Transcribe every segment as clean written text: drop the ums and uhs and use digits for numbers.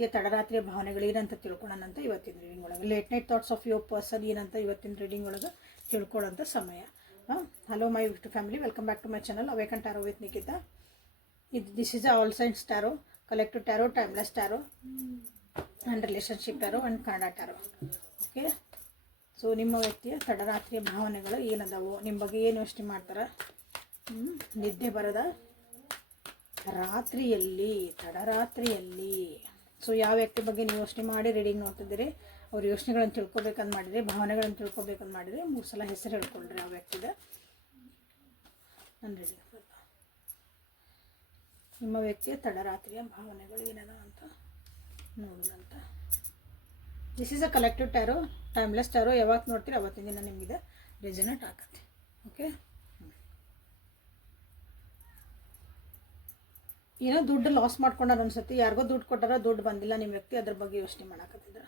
ವ್ಯಕ್ತಿಯ ತಡರಾತ್ರಿಯ ಭಾವನೆಗಳು ಏನಂತ ತಿಳ್ಕೊಳ್ಳೋಣಂತ ಇವತ್ತಿನ ರೀಡಿಂಗ್ ಒಳಗೆ. Late night thoughts of your person ಏನಂತ ಇವತ್ತಿನ ರೀಡಿಂಗ್ ಒಳಗೆ ತಿಳ್ಕೊಳ್ಳೋಂಥ ಸಮಯ. Hello my YouTube family, welcome back to my channel awaken tarot with Nikhita. This is all signs tarot, collective tarot, timeless tarot and relationship tarot and Kannada tarot. Okay, so ನಿಮ್ಮ ವ್ಯಕ್ತಿಯ ತಡರಾತ್ರಿಯ ಭಾವನೆಗಳು ಏನದಾವು, ನಿಮ್ಮ ಬಗ್ಗೆ ಏನು ಯೋಚನೆ ಮಾಡ್ತಾರೆ, ನಿದ್ದೆ ಬರದ ರಾತ್ರಿಯಲ್ಲಿ, ತಡರಾತ್ರಿಯಲ್ಲಿ. ಸೊ ಯಾವ ವ್ಯಕ್ತಿ ಬಗ್ಗೆ ನೀವು ಯೋಚನೆ ಮಾಡಿ ರೀಡಿಂಗ್ ನೋಡ್ತಿದ್ದೀರಿ, ಅವ್ರ ಯೋಚನೆಗಳನ್ನು ತಿಳ್ಕೊಬೇಕಂತ ಮಾಡಿದರೆ, ಭಾವನೆಗಳನ್ನು ತಿಳ್ಕೊಬೇಕಂತ ಮಾಡಿದರೆ 3 ಸಲ ಹೆಸರು ಹೇಳ್ಕೊಳ್ರಿ ಆ ವ್ಯಕ್ತಿದ. ನನ್ನ ರೀಡಿಂಗ್ ನಿಮ್ಮ ವ್ಯಕ್ತಿಯ ತಡರಾತ್ರಿಯ ಭಾವನೆಗಳು ಏನದ ಅಂತ ನೋಡೋಣಂತ. This is a collective tarot, timeless tarot. ಯಾವತ್ತು ನೋಡ್ತೀರಿ ಅವತ್ತಿನ ದಿನ ನಿಮಗೆ ರೆಸನೇಟ್ ಆಗತ್ತೆ. ಓಕೆ, ಏನೋ ದುಡ್ಡು ಲಾಸ್ ಮಾಡ್ಕೊಂಡಾರ ಅನ್ಸತಿ, ಯಾರಿಗೋ ದುಡ್ಡು ಕೊಟ್ಟಾರ, ದುಡ್ಡು ಬಂದಿಲ್ಲ ನಿಮ್ಮ ವ್ಯಕ್ತಿ, ಅದ್ರ ಬಗ್ಗೆ ಯೋಚನೆ ಮಾಡಾಕತ್ತಿದ್ರ.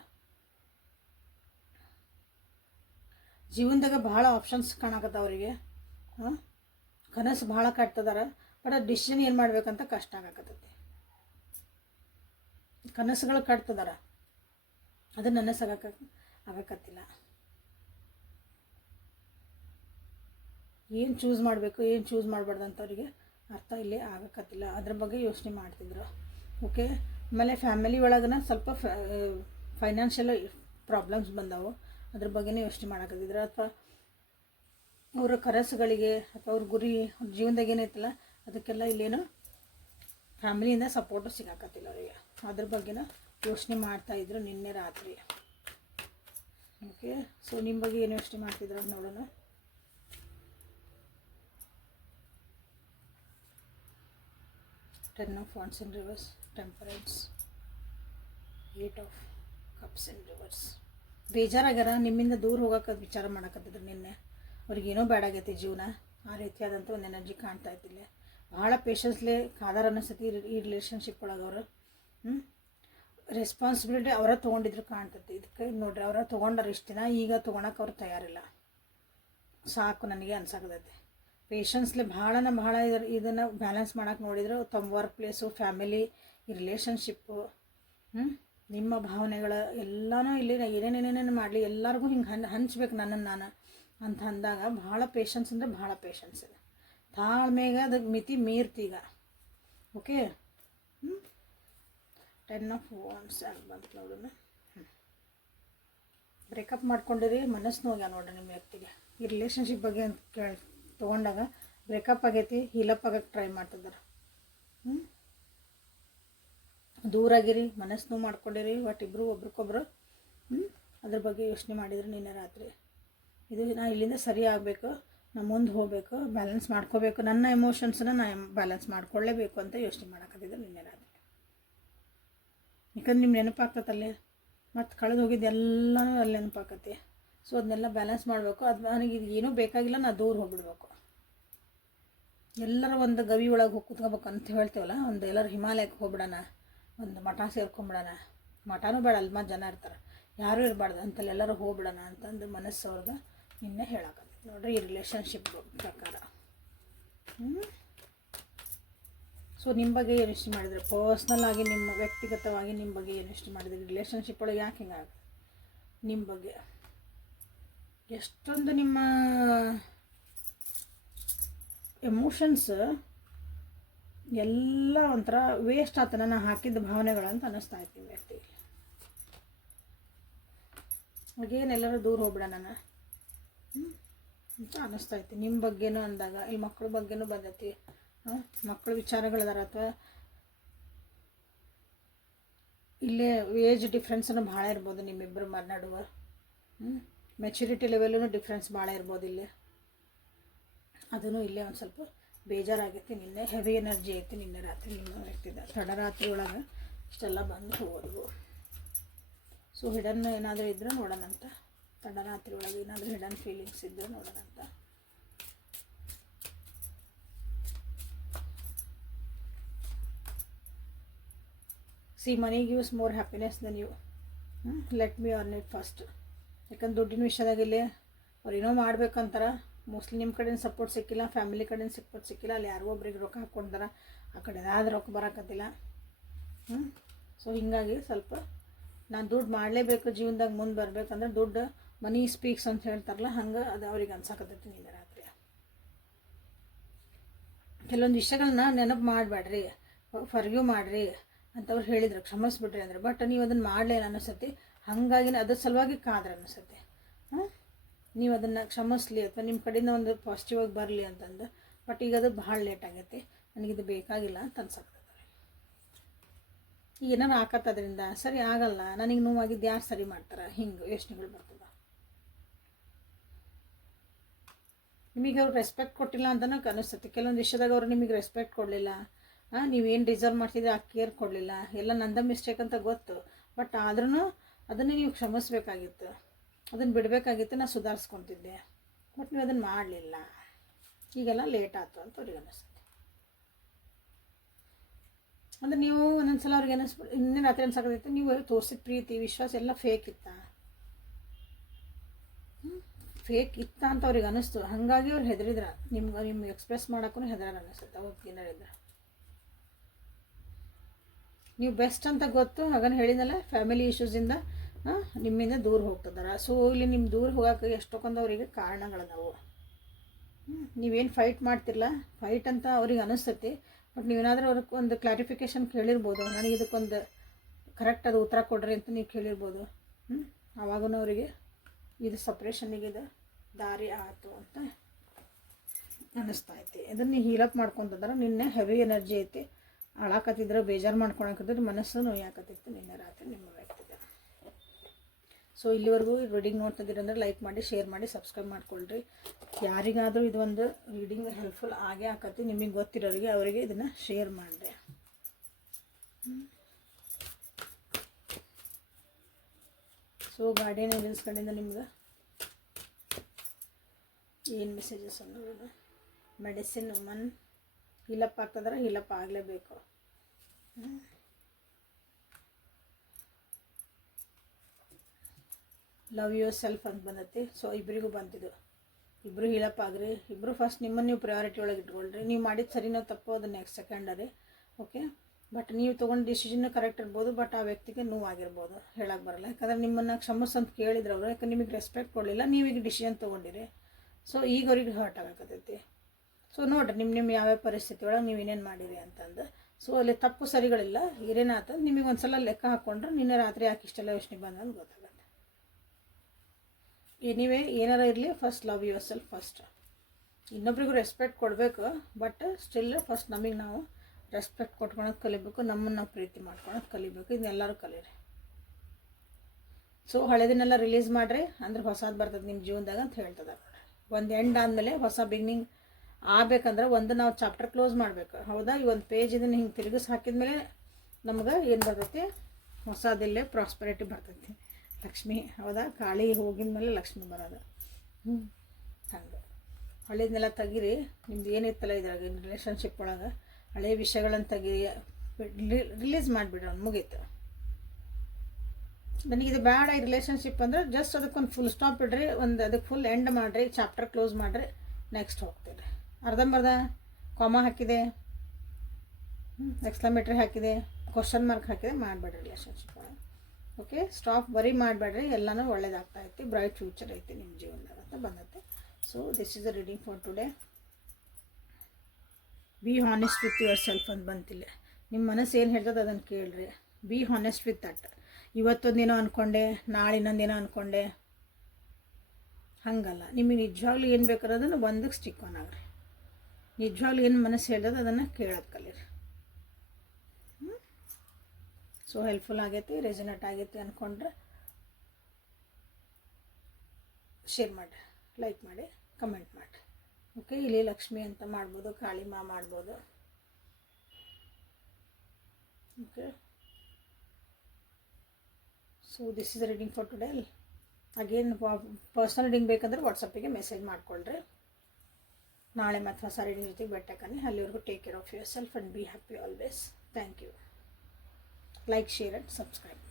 ಜೀವನದಾಗ ಭಾಳ ಆಪ್ಷನ್ಸ್ ಕಾಣಕತ್ತ ಅವರಿಗೆ, ಕನಸು ಭಾಳ ಕಟ್ತದಾರ, ಬಟ್ ಅದು ಡಿಸಿಷನ್ ಏನು ಮಾಡ್ಬೇಕಂತ ಕಷ್ಟ ಆಗಾಕತ್ತೈತಿ. ಕನಸುಗಳು ಕಟ್ತದಾರ, ಅದು ಆಗಕತ್ತಿಲ್ಲ. ಏನು ಚೂಸ್ ಮಾಡಬೇಕು, ಏನು ಚೂಸ್ ಮಾಡಬಾರ್ದು ಅಂತ ಅವರಿಗೆ ಅರ್ಥ ಇಲ್ಲಿ ಆಗಕತ್ತಿಲ್ಲ. ಅದ್ರ ಬಗ್ಗೆ ಯೋಚನೆ ಮಾಡ್ತಿದ್ರು. ಓಕೆ, ಆಮೇಲೆ ಫ್ಯಾಮಿಲಿ ಒಳಗನ ಸ್ವಲ್ಪ ಫೈನಾನ್ಷಿಯಲ್ ಪ್ರಾಬ್ಲಮ್ಸ್ ಬಂದವು, ಅದ್ರ ಬಗ್ಗೆನೇ ಯೋಚನೆ ಮಾಡಕತ್ತಿದ್ರು. ಅಥವಾ ಅವರ ಕನಸುಗಳಿಗೆ ಅಥವಾ ಅವ್ರ ಗುರಿ, ಅವ್ರ ಜೀವನದಾಗ ಏನೈತಲ್ಲ ಅದಕ್ಕೆಲ್ಲ ಇಲ್ಲೇನು ಫ್ಯಾಮಿಲಿಯಿಂದ ಸಪೋರ್ಟು ಸಿಗಾಕತ್ತಿಲ್ಲ ಅವರಿಗೆ. ಅದ್ರ ಬಗ್ಗೆನ ಯೋಚನೆ ಮಾಡ್ತಾಯಿದ್ರು ನಿನ್ನೆ ರಾತ್ರಿ. ಓಕೆ, ಸೊ ನಿಮ್ಮ ಬಗ್ಗೆ ಏನು ಯೋಚನೆ ಮಾಡ್ತಿದ್ರು ಅಂತ ನೋಡೋಣ. Ten of Wands in reverse, Temperance, 8 of Cups in reverse. ಬೇಜಾರಾಗ್ಯಾರ, ನಿಮ್ಮಿಂದ ದೂರ ಹೋಗೋಕೆ ವಿಚಾರ ಮಾಡಕತ್ತಿದ್ರು ನಿನ್ನೆ. ಅವ್ರಿಗೇನೋ ಬೇಡಾಗೈತಿ ಜೀವನ, ಆ ರೀತಿಯಾದಂಥ ಒಂದು ಎನರ್ಜಿ ಕಾಣ್ತಾ ಇದ್ದಿಲ್ಲ. ಭಾಳ ಪೇಷನ್ಸ್ಲೇ ಕಾದಾರ ಅನ್ನಿಸ್ತೈತಿ ಈ ರಿಲೇಷನ್ಶಿಪ್ ಒಳಗೆ. ಅವರು ರೆಸ್ಪಾನ್ಸಿಬಿಲಿಟಿ ಅವರ ತೊಗೊಂಡಿದ್ರು ಕಾಣ್ತೈತಿ. ಇದಕ್ಕೆ ನೋಡ್ರಿ, ಅವರ ತೊಗೊಂಡಾರ ಇಷ್ಟು ದಿನ, ಈಗ ತೊಗೊಳಕ್ಕೆ ಅವ್ರು ತಯಾರಿಲ್ಲ. ಸಾಕು ನನಗೆ ಅನ್ಸಾಕತೈತಿ. ಪೇಷನ್ಸ್ಲೆ ಭಾಳ ಇದನ್ನು ಬ್ಯಾಲೆನ್ಸ್ ಮಾಡೋಕೆ ನೋಡಿದ್ರು. ತಮ್ಮ ವರ್ಕ್ ಪ್ಲೇಸು, ಫ್ಯಾಮಿಲಿ, ಈ ರಿಲೇಷನ್ಶಿಪ್ಪು, ನಿಮ್ಮ ಭಾವನೆಗಳ ಎಲ್ಲನೂ ಇಲ್ಲಿ ಏನೇನೇನೇನೇನು ಮಾಡಲಿ, ಎಲ್ಲರಿಗೂ ಹಿಂಗೆ ಹಂಚ್ಬೇಕು ನನ್ನನ್ನು ನಾನು ಅಂತ ಅಂದಾಗ ಭಾಳ ಪೇಷನ್ಸ್ ಅಂದರೆ ಭಾಳ ಪೇಷನ್ಸ್ ಇದೆ. ತಾಳ್ಮೆಗೆ ಅದಕ್ಕೆ ಮಿತಿ ಮೀರ್ತೀಗ. ಓಕೆ, 10 of Wands ಬಂತು ನೋಡೋಣ. ಬ್ರೇಕಪ್ ಮಾಡ್ಕೊಂಡಿರಿ, ಮನಸ್ಸು ಹೋಗ್ಯ ನೋಡ್ರಿ ನಿಮ್ಮ ವ್ಯಕ್ತಿಗೆ. ಈ ರಿಲೇಷನ್ಶಿಪ್ ಬಗ್ಗೆ ಅಂತ ತೊಗೊಂಡಾಗ ಬ್ರೇಕಪ್ ಆಗೈತಿ, ಹೀಲಪ್ ಆಗಕ್ಕೆ ಟ್ರೈ ಮಾಡ್ತಿದ್ದಾರೆ. ದೂರಾಗಿರಿ, ಮನಸ್ಸು ಮಾಡ್ಕೊಂಡಿರಿ, ಬಟ್ ಇಬ್ಬರು ಒಬ್ರಿಗೊಬ್ರು ಅದ್ರ ಬಗ್ಗೆ ಯೋಚನೆ ಮಾಡಿದ್ರು ನಿನ್ನೆ ರಾತ್ರಿ. ಇದು ನಾ ಇಲ್ಲಿಂದ ಸರಿ ಆಗಬೇಕು, ನಾ ಮುಂದೆ ಹೋಗಬೇಕು, ಬ್ಯಾಲೆನ್ಸ್ ಮಾಡ್ಕೋಬೇಕು, ನನ್ನ ಎಮೋಷನ್ಸನ್ನ ನಾ ಬ್ಯಾಲೆನ್ಸ್ ಮಾಡ್ಕೊಳ್ಳೇಬೇಕು ಅಂತ ಯೋಚನೆ ಮಾಡೋಕತ್ತಿದ್ರು ನಿನ್ನೆ ರಾತ್ರಿ. ಯಾಕಂದ್ರೆ ನಿಮ್ಮ ನೆನಪಾಗ್ತತಲ್ಲೇ, ಮತ್ತು ಕಳೆದು ಹೋಗಿದ್ದು ಎಲ್ಲನೂ ಅಲ್ಲಿ ನೆನಪಾಕತಿ. ಸೊ ಅದನ್ನೆಲ್ಲ ಬ್ಯಾಲೆನ್ಸ್ ಮಾಡಬೇಕು. ಅದು ನನಗೆ ಇದು ಏನೂ ಬೇಕಾಗಿಲ್ಲ, ನಾ ದೂರ ಹೋಗ್ಬಿಡ್ಬೇಕು. ಎಲ್ಲರೂ ಒಂದು ಗವಿ ಒಳಗೆ ಹೋಗಿ ಕೂತ್ಕೋಬೇಕು ಅಂತ ಹೇಳ್ತೇವಲ್ಲ, ಒಂದು ಎಲ್ಲರೂ ಹಿಮಾಲಯಕ್ಕೆ ಹೋಗ್ಬಿಡೋಣ, ಒಂದು ಮಠ ಸೇರ್ಕೊಂಬಿಡೋಣ. ಮಠನೂ ಬೇಡ, ಅಲ್ಲಿ ಮತ್ತು ಜನ ಇರ್ತಾರೆ, ಯಾರೂ ಇರಬಾರ್ದು ಅಂತಲ್ಲಿ ಎಲ್ಲರೂ ಹೋಗ್ಬಿಡೋಣ ಅಂತಂದು ಮನಸ್ಸು ಅವ್ರಿಗೆ ನಿನ್ನೆ ಹೇಳಕತ್ತೆ ನೋಡ್ರಿ ಈ ರಿಲೇಷನ್ಶಿಪ್ ಪ್ರಕಾರ. ಸೊ ನಿಮ್ಮ ಬಗ್ಗೆ ಏನು ಇಷ್ಟ ಮಾಡಿದ್ರೆ, ಪರ್ಸ್ನಲ್ ಆಗಿ ನಿಮ್ಮ ವ್ಯಕ್ತಿಗತವಾಗಿ ನಿಮ್ಮ ಬಗ್ಗೆ ಏನು ಇಷ್ಟ ಮಾಡಿದ್ರಿ, ರಿಲೇಷನ್ಶಿಪ್ ಒಳಗೆ ಯಾಕೆ ಹಿಂಗಾಗುತ್ತೆ, ನಿಮ್ಮ ಬಗ್ಗೆ ಎಷ್ಟೊಂದು ನಿಮ್ಮ ಎಮೋಷನ್ಸ್ ಎಲ್ಲ ಒಂಥರ ವೇಸ್ಟ್ ಆತ ನಾನು ಹಾಕಿದ್ದ ಭಾವನೆಗಳು ಅಂತ ಅನ್ನಿಸ್ತಾ ಇತ್ತು ನಿಮ್ಮ ವ್ಯಕ್ತಿಗೆ. ಹಾಗೇನೆಲ್ಲರೂ ದೂರ ಹೋಗ್ಬಿಡೋಣ ನಾನು ಅಂತ ಅನ್ನಿಸ್ತಾ ಇತ್ತು ನಿಮ್ಮ ಬಗ್ಗೆನೂ. ಅಂದಾಗ ಈ ಮಕ್ಕಳ ಬಗ್ಗೆನೂ ಬಂದೈತಿ. ಮಕ್ಕಳ ವಿಚಾರಗಳದಾರ, ಅಥವಾ ಇಲ್ಲೇ ಏಜ್ ಡಿಫ್ರೆನ್ಸನ್ನು ಭಾಳ ಇರ್ಬೋದು ನಿಮ್ಮಿಬ್ಬರು ನಡುವೆ. ಮೆಚುರಿಟಿ ಲೆವೆಲ್ಲೂ ಡಿಫ್ರೆನ್ಸ್ ಭಾಳ ಇರ್ಬೋದು ಇಲ್ಲಿ. ಅದೂ ಇಲ್ಲೇ ಒಂದು ಸ್ವಲ್ಪ ಬೇಜಾರಾಗೈತಿ ನಿನ್ನೆ. ಹೆವಿ ಎನರ್ಜಿ ಐತಿ ನಿನ್ನೆ ರಾತ್ರಿ ನಿಮ್ಮ ವ್ಯಕ್ತಿದ. ತಡರಾತ್ರಿ ಒಳಗೆ ಇಷ್ಟೆಲ್ಲ ಬಂದು ಹೋದ್ವು. ಸೊ ಹಿಡನ್ ಏನಾದರೂ ಇದ್ದರೆ ನೋಡೋಣಂತ. ತಡರಾತ್ರಿ ಒಳಗೆ ಏನಾದರೂ ಹಿಡನ್ ಫೀಲಿಂಗ್ಸ್ ಇದ್ದರೆ ನೋಡೋಣಂತ. See money gives more happiness than you, let me earn it first. ಯಾಕಂದ್ರೆ ದುಡ್ಡಿನ ವಿಷಯದಾಗಿಲ್ಲಿ ಅವ್ರು ಏನೋ ಮಾಡ್ಬೇಕಂತಾರ, ಮೋಸ್ಟ್ಲಿ ನಿಮ್ಮ ಕಡೆಯಿಂದ ಸಪೋರ್ಟ್ ಸಿಕ್ಕಿಲ್ಲ, ಫ್ಯಾಮಿಲಿ ಕಡೆಯಿಂದ ಸಪೋರ್ಟ್ ಸಿಕ್ಕಿಲ್ಲ, ಅಲ್ಲಿ ಯಾರಿಗೋ ಒಬ್ರಿಗೆ ರೊಕ್ಕ ಹಾಕ್ಕೊಂಡಾರ, ಆ ಕಡೆ ಯಾವ್ದು ರೊಕ್ಕ ಬರೋಕತ್ತಿಲ್ಲ. ಸೊ ಹೀಗಾಗಿ ಸ್ವಲ್ಪ ನಾನು ದುಡ್ಡು ಮಾಡಲೇಬೇಕು ಜೀವನದಾಗ ಮುಂದೆ ಬರಬೇಕಂದ್ರೆ ದುಡ್ಡು ಮನಿ ಸ್ಪೀಕ್ಸ್ ಅಂತ ಹೇಳ್ತಾರಲ್ಲ ಹಂಗೆ ಅದು ಅವ್ರಿಗೆ ಅನ್ಸಕತ್ತೈತಿ ನಿನ್ನೆ ರಾತ್ರಿ. ಕೆಲವೊಂದು ವಿಷಯಗಳನ್ನ ನೆನಪು ಮಾಡಬೇಡ್ರಿ, ಫರ್ಗ್ಯೂ ಮಾಡಿರಿ ಅಂತವ್ರು ಹೇಳಿದ್ರು, ಕ್ಷಮಿಸ್ಬಿಡ್ರಿ ಅಂದ್ರೆ. ಬಟ್ ನೀವು ಅದನ್ನು ಮಾಡಲಿಲ್ಲ ಅನ್ನಿಸತಿ, ಹಾಗಾಗಿ ಅದ್ರ ಸಲುವಾಗಿ ಕಾದ್ರೆ ಅನ್ನಿಸತಿ. ನೀವು ಅದನ್ನು ಕ್ಷಮಿಸ್ಲಿ ಅಥವಾ ನಿಮ್ಮ ಕಡೆಯಿಂದ ಒಂದು ಪಾಸಿಟಿವ್ ಆಗಿ ಬರಲಿ ಅಂತಂದು. ಬಟ್ ಈಗ ಅದು ಭಾಳ ಲೇಟ್ ಆಗೈತಿ, ನನಗಿದು ಬೇಕಾಗಿಲ್ಲ ಅಂತ ಅನ್ಸಕ್ತದೆ. ಈಗ ಏನಾರು ಆಕತ್ತದ್ರಿಂದ ಸರಿ ಆಗಲ್ಲ, ನನಗೆ ನೋವಾಗಿದ್ದು ಯಾರು ಸರಿ ಮಾಡ್ತಾರೆ, ಹಿಂಗೆ ಯೋಚನೆಗಳು ಬರ್ತದೆ. ನಿಮಗೆ ಅವ್ರು ರೆಸ್ಪೆಕ್ಟ್ ಕೊಟ್ಟಿಲ್ಲ ಅಂತಲೂ ಅನಿಸ್ತತಿ. ಕೆಲವೊಂದು ವಿಷಯದಾಗ ಅವ್ರು ನಿಮಗೆ ರೆಸ್ಪೆಕ್ಟ್ ಕೊಡಲಿಲ್ಲ, ನೀವೇನು ಡಿಸರ್ವ್ ಮಾಡ್ತಿದ್ರೆ ಆ ಕೇರ್ ಕೊಡಲಿಲ್ಲ, ಎಲ್ಲ ನಂದ ಮಿಸ್ಟೇಕ್ ಅಂತ ಗೊತ್ತು. ಬಟ್ ಆದ್ರೂ ಅದನ್ನು ನೀವು ಕ್ಷಮಿಸ್ಬೇಕಾಗಿತ್ತು, ಅದನ್ನು ಬಿಡಬೇಕಾಗಿತ್ತು, ನಾನು ಸುಧಾರಿಸ್ಕೊತಿದ್ದೆ. ಬಟ್ ನೀವು ಅದನ್ನು ಮಾಡಲಿಲ್ಲ, ಈಗೆಲ್ಲ ಲೇಟ್ ಆಯ್ತು ಅಂತ ಅವ್ರಿಗೆ ಅನ್ನಿಸ್ತದೆ. ಅಂದರೆ ನೀವು ಒಂದೊಂದು ಸಲ ಅವ್ರಿಗೆ ಇನ್ನೇ ರಾತ್ರಿ ಅನ್ಸಕತ್ತೈತೆ ನೀವು ತೋರಿಸಿದ ಪ್ರೀತಿ ವಿಶ್ವಾಸ ಎಲ್ಲ ಫೇಕ್ ಇತ್ತಾ ಅಂತ ಅವ್ರಿಗೆ ಅನ್ನಿಸ್ತು. ಹಾಗಾಗಿ ಅವ್ರು ಹೆದರಿದ್ರ, ನಿಮ್ಗೆ ಎಕ್ಸ್ಪ್ರೆಸ್ ಮಾಡೋಕ್ಕೂ ಹೆದರ ಅನ್ನಿಸುತ್ತೆ. ಹೋಗ್ತೀನಿದ್ರೆ ನೀವು ಬೆಸ್ಟ್ ಅಂತ ಗೊತ್ತು, ಹಾಗನ್ನು ಹೇಳಿದಲ್ಲ ಫ್ಯಾಮಿಲಿ ಇಶ್ಯೂಸಿಂದ ನಿಮ್ಮಿಂದ ದೂರ ಹೋಗ್ತಿದ್ದಾರೆ. ಸೊ ಇಲ್ಲಿ ನಿಮ್ಮ ದೂರ ಹೋಗೋಕೆ ಎಷ್ಟೊಂದು ಅವರಿಗೆ ಕಾರಣಗಳದಾವು. ನೀವೇನು ಫೈಟ್ ಮಾಡ್ತಿರಲ್ಲ, ಫೈಟ್ ಅಂತ ಅವ್ರಿಗೆ ಅನ್ನಿಸ್ತೈತಿ. ಬಟ್ ನೀವೇನಾದರೂ ಅವ್ರಿಗೆ ಒಂದು ಕ್ಲಾರಿಫಿಕೇಷನ್ ಕೇಳಿರ್ಬೋದು, ನನಗೆ ಇದಕ್ಕೊಂದು ಕರೆಕ್ಟ್ ಅದು ಉತ್ತರ ಕೊಡ್ರಿ ಅಂತ ನೀವು ಕೇಳಿರ್ಬೋದು. ಆವಾಗೂ ಅವರಿಗೆ ಇದು ಸಪ್ರೇಷನ್ನಿಗೆ ಇದು ದಾರಿ ಆಯಿತು ಅಂತ ಅನ್ನಿಸ್ತಾ ಐತಿ. ಇದನ್ನು ಹೀಲಪ್ ಮಾಡ್ಕೊತಿದ್ರೆ ನಿನ್ನೆ ಹೆವಿ ಎನರ್ಜಿ ಐತಿ, ಅಳಾಕತ್ತಿದ್ರೆ ಬೇಜಾರು ಮಾಡ್ಕೊಳಕತ್ತಿದ್ರೆ ಮನಸ್ಸು ನೋಯಾಕತ್ತಿತ್ತು ನಿನ್ನೆ ರಾತ್ರಿ ನಿಮ್ಮ ವ್ಯಕ್ತಿಗೆ. ಸೊ ಇಲ್ಲಿವರೆಗೂ ರೀಡಿಂಗ್ ನೋಡ್ತಿದ್ದೀರಂದ್ರೆ ಲೈಕ್ ಮಾಡಿ, ಶೇರ್ ಮಾಡಿ, ಸಬ್ಸ್ಕ್ರೈಬ್ ಮಾಡ್ಕೊಳ್ರಿ. ಯಾರಿಗಾದರೂ ಇದೊಂದು ರೀಡಿಂಗ್ ಹೆಲ್ಪ್ಫುಲ್ ಆಗೇ ಆಕತಿ, ನಿಮಗೆ ಗೊತ್ತಿರೋರಿಗೆ ಅವರಿಗೆ ಇದನ್ನು ಶೇರ್ ಮಾಡಿರಿ. ಸೊ ಗಾರ್ಡಿಯನ್ ಏಂಜಲ್ಸ್ ಕಡೆಯಿಂದ ನಿಮ್ಗೆ ಏನು ಮೆಸೇಜಸ್ ಅನ್ನೋದು, ಮೆಡಿಸಿನ್ ವುಮನ್ ಹೀಲಪ್ ಆಗ್ತದ್ರೆ ಹೀಲಪ್ ಆಗಲೇಬೇಕು. ಲವ್ ಯುವರ್ ಸೆಲ್ಫ್ ಅಂತ ಬಂದೈತಿ. ಸೊ ಇಬ್ಬರಿಗೂ ಬಂತಿದ್ದು, ಇಬ್ಬರು ಹೀಲಪ್ ಆಗ್ರಿ. ಇಬ್ಬರು ಫಸ್ಟ್ ನಿಮ್ಮನ್ನು ನೀವು ಪ್ರಯಾರಿಟಿ ಒಳಗೆ ಇಟ್ಕೊಳ್ರಿ. ನೀವು ಮಾಡಿದ್ದು ಸರಿನೋ ತಪ್ಪೋ ಅದು ನೆಕ್ಸ್ಟ್ ಸೆಕೆಂಡರಿ, ಓಕೆ. ಬಟ್ ನೀವು ತೊಗೊಂಡು ಡಿಸಿಷನ್ನು ಕರೆಕ್ಟ್ ಇರ್ಬೋದು, ಬಟ್ ಆ ವ್ಯಕ್ತಿಗೆ ನೋವಾಗಿರ್ಬೋದು, ಹೇಳಕ್ಕೆ ಬರಲ್ಲ. ಯಾಕಂದ್ರೆ ನಿಮ್ಮನ್ನು ಕ್ಷಮಿಸ್ ಅಂತ ಕೇಳಿದ್ರು ಅವರು, ಯಾಕಂದ್ರೆ ನಿಮಗೆ ರೆಸ್ಪೆಕ್ಟ್ ಕೊಡಲಿಲ್ಲ, ನೀವೀಗ ಡಿಸಿಷನ್ ತೊಗೊಂಡಿರಿ. ಸೊ ಈಗ ಅವ್ರಿಗೆ ಹರ್ಟ್ ಆಗಕತ್ತೈತಿ. ಸೊ ನೋಡಿರಿ ನಿಮ್ಮ ಯಾವ್ಯಾವ ಪರಿಸ್ಥಿತಿ ಒಳಗೆ ನೀವು ಏನೇನು ಮಾಡಿರಿ ಅಂತಂದು. ಸೊ ಅಲ್ಲಿ ತಪ್ಪು ಸರಿಗಳಿಲ್ಲ, ಏನೇನಾಯ್ತು ನಿಮಗೆ ಒಂದು ಸಲ ಲೆಕ್ಕ ಹಾಕ್ಕೊಂಡ್ರೆ ನಿನ್ನೆ ರಾತ್ರಿ ಯಾಕೆ ಇಷ್ಟೆಲ್ಲ ಯೋಚನೆ ಬಂದಂದು ಗೊತ್ತಾಗುತ್ತೆ. ಎನಿವೇ ಏನಾರ ಇರಲಿ, first love yourself first. ಇನ್ನೊಬ್ರಿಗೂ ರೆಸ್ಪೆಕ್ಟ್ ಕೊಡಬೇಕು, ಬಟ್ ಸ್ಟಿಲ್ ಫಸ್ಟ್ ನಮಗೆ ನಾವು ರೆಸ್ಪೆಕ್ಟ್ ಕೊಟ್ಕೊಳೋದು ಕಲಿಬೇಕು, ನಮ್ಮನ್ನು ನಾವು ಪ್ರೀತಿ ಮಾಡ್ಕೊಳೋದು ಕಲಿಬೇಕು. ಇದನ್ನೆಲ್ಲರೂ ಕಲೀರಿ. ಸೊ ಹಳೆದನ್ನೆಲ್ಲ ರಿಲೀಸ್ ಮಾಡಿರಿ, ಅಂದ್ರೆ ಹೊಸದು ಬರ್ತದೆ ನಿಮ್ಮ ಜೀವನದಾಗ ಅಂತ ಹೇಳ್ತದೆ. ಒಂದು ಎಂಡ್ ಆದಮೇಲೆ ಹೊಸ ಬಿಗಿನಿಂಗ್ ಆಗಬೇಕಂದ್ರೆ ಒಂದು ನಾವು ಚಾಪ್ಟರ್ ಕ್ಲೋಸ್ ಮಾಡಬೇಕು, ಹೌದಾ. ಈ ಒಂದು ಪೇಜ್ ಇದನ್ನು ಹಿಂಗೆ ತಿರುಗಿಸಿ ಹಾಕಿದ್ಮೇಲೆ ನಮ್ಗೆ ಏನು ಬರ್ತೈತಿ, ಹೊಸದಿಲ್ಲೇ ಪ್ರಾಸ್ಪರಿಟಿ ಬರ್ತೈತಿ, ಲಕ್ಷ್ಮಿ, ಹೌದಾ. ಕಾಳಿ ಹೋಗಿದ ಮೇಲೆ ಲಕ್ಷ್ಮಿ ಬರೋದು. ಹಂಗೆ ಹಳೇದನ್ನೆಲ್ಲ ತೆಗೀರಿ. ನಿಮ್ದು ಏನಿತ್ತಲ್ಲ ಇದ್ರಾಗ ರಿಲೇಷನ್ಶಿಪ್ ಒಳಗೆ ಹಳೆಯ ವಿಷಯಗಳನ್ನು ರಿಲೀಸ್ ಮಾಡಿಬಿಡ್ರಿ, ಅವ್ನು ಮುಗೀತು. ನನಗಿದು ಬೇಡ ಈ ರಿಲೇಷನ್ಶಿಪ್ ಅಂದರೆ ಜಸ್ಟ್ ಅದಕ್ಕೊಂದು ಫುಲ್ ಸ್ಟಾಪ್ ಇಡ್ರಿ, ಒಂದು ಅದಕ್ಕೆ ಫುಲ್ ಎಂಡ್ ಮಾಡಿರಿ, ಚಾಪ್ಟರ್ ಕ್ಲೋಸ್ ಮಾಡಿರಿ, ನೆಕ್ಸ್ಟ್ ಹೋಗ್ತೀರಿ. ಅರ್ಧಂಬರ್ಧ ಕಾಮ ಹಾಕಿದೆ, ಎಕ್ಸ್ಕ್ಲಮೇಟರಿ ಹಾಕಿದೆ, ಕ್ವಶನ್ ಮಾರ್ಕ್ ಹಾಕಿದೆ, ಮಾಡಬೇಡ್ರಿ ರಿಲೇಷನ್ಶಿಪ್ ಒಳಗೆ, ಓಕೆ. ಸ್ಟಾಪ್ ವರಿ ಮಾಡಬೇಡ್ರಿ, ಎಲ್ಲನೂ ಒಳ್ಳೇದಾಗ್ತಾ ಐತಿ, ಬ್ರೈಟ್ ಫ್ಯೂಚರ್ ಐತಿ ನಿಮ್ಮ ಜೀವನದಾಗ ಅಂತ ಬಂದೈತೆ. So this is the reading for today. Be honest with yourself ಅಂತ ಬಂತಿಲ್ಲ. ನಿಮ್ಮ ಮನಸ್ಸು ಏನು ಹೇಳ್ತದೆ ಅದನ್ನು ಕೇಳ್ರಿ. Be honest with that. ಇವತ್ತೊಂದೇನೋ ಅಂದ್ಕೊಂಡೆ, ನಾಳೆ ಇನ್ನೊಂದೇನೋ ಅಂದ್ಕೊಂಡೆ, ಹಾಗಲ್ಲ. ನಿಮಗೆ ನಿಜವಾಗ್ಲೂ ಏನು ಬೇಕಾರೋದನ್ನು ಒಂದಕ್ಕೆ ಸ್ಟಿಕ್ ಆನ್ ಆಗ್ರಿ. ನಿಜವಾಗ್ಲೂ ಏನು ಮನಸ್ಸು ಹೇಳ್ತದೆ ಅದನ್ನು ಕೇಳೋದು ಕಲೀರಿ. ಸೊ ಹೆಲ್ಪ್ಫುಲ್ ಆಗೈತಿ, ರೆಸನೇಟ್ ಆಗೈತಿ ಅಂದ್ಕೊಂಡ್ರೆ ಶೇರ್ ಮಾಡಿರಿ, ಲೈಕ್ ಮಾಡಿ, ಕಮೆಂಟ್ ಮಾಡಿರಿ, ಓಕೆ. ಇಲ್ಲಿ ಲಕ್ಷ್ಮಿ ಅಂತ ಮಾಡ್ಬೋದು, ಕಾಳಿಮಾ ಮಾಡ್ಬೋದು, okay. So this is reading for today. Again personal reading ಬೇಕಂದ್ರೆ ವಾಟ್ಸಪ್ಪಿಗೆ ಮೆಸೇಜ್ ಮಾಡಿಕೊಳ್ಳ್ರಿ. ನಾಳೆ ಮತ್ತು ಹೊಸ ರೀಡಿಂಗ್ ಜೊತೆಗೆ ಬೆಟ್ಟಕನ್ನಿ. ಅಲ್ಲಿವರೆಗೂ take care of yourself and be happy always. Thank you. Like, share and subscribe.